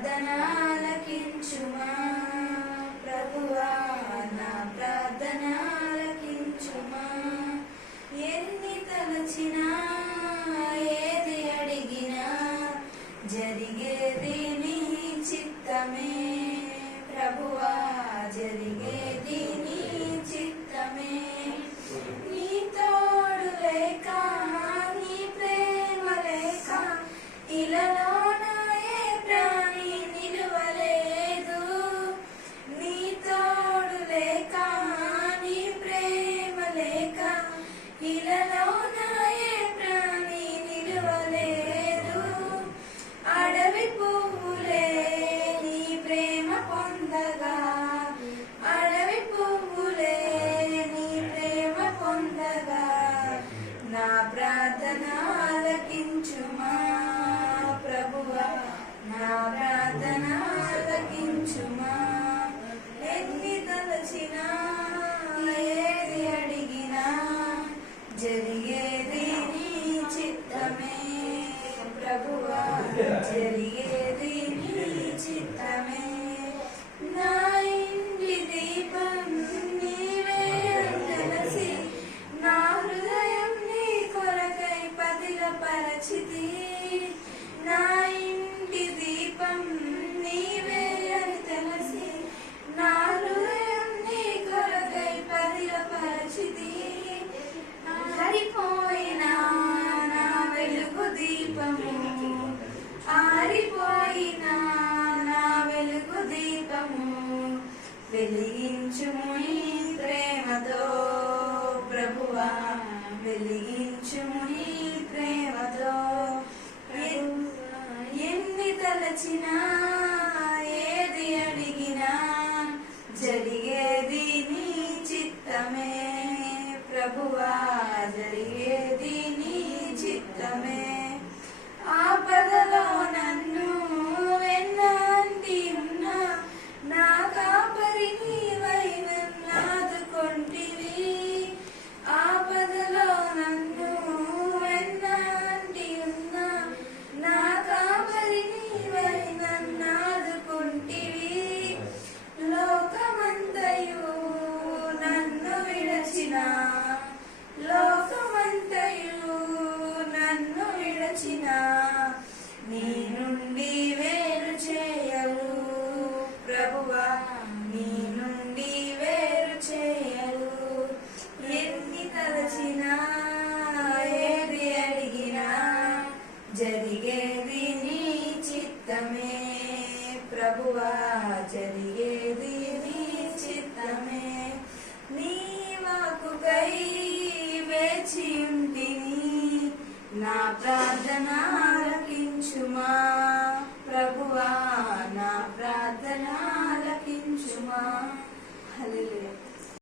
ప్రార్థన ఆలకించుమా ప్రభువా, నా ప్రార్థన ఆలకించుమా. ఎన్ని తలచినా ఏది అడిగినా జరిగేది నీ చిత్తమే ప్రభువా, జరిగేది నీ చిత్తమే. నీ తోడు లేక నీ ప్రేమ లేక ఇలాలోన ఏ ప్రాణి నిలువలేదు. నీ తోడు లేక నీ ప్రేమ లేక ఇలాలోన ఏ ప్రాణి నిలువలేదు. అడవి పువ్వులే నీ ప్రేమ పొందగా, అడవి పువ్వులే నీ ప్రేమ పొందగా, నా ప్రార్థన ఆలకించుమా ప్రభువా, నా ప్రార్థన ఆలకించుమా. ఎన్ని తలచినా ఏది అడిగినా జరిగేది నీ చిత్తమే ప్రభువా, జరిగేది నీ చిత్తమే. నా ఇంటి దీపం నీవే తెలిసి నా హృదయం నీ కొరకై పదిలపరచితి. నా ఇంటి దీపం నీవే అని తెలిసి నా హృదయం నీ కొరకై పదిలపరచితి. ఆరిపోయిన నా వెలుగు దీపము, ఆరిపోయిన నా వెలుగు దీపము వెలిగించుము నీ ప్రేమతో ప్రభువా, వెలిగించుము నీ ప్రేమతో. ఎన్ని తలచినా ఏది అడిగినా జరిగేది నీ చిత్తమే ప్రభువా, జరిగేది నీ చిత్తమే. ఆపదలో నన్ను వెన్నంటి ఉన్న నా కాపరి నీవై నన్నాదుకొంటివి. ఆపదలో నన్ను వెన్నంటి ఉన్న నా కాపరి నీవై నన్నాదుకొంటివి. లోకమంతయు నన్ను విడచిన, లోకమంతయు నన్ను విడచిన నీ నుండి వేరు చేయవు ప్రభువా, నీ నుండి వేరు చేయవు. ఎన్ని తలచినా ఏది అడిగినా జరిగేది నీ చిత్తమే ప్రభువా, జరిగేది నీ చిత్తమే. నీ వాక్కుకై వేచి ఉంటిని, నా ప్రార్థన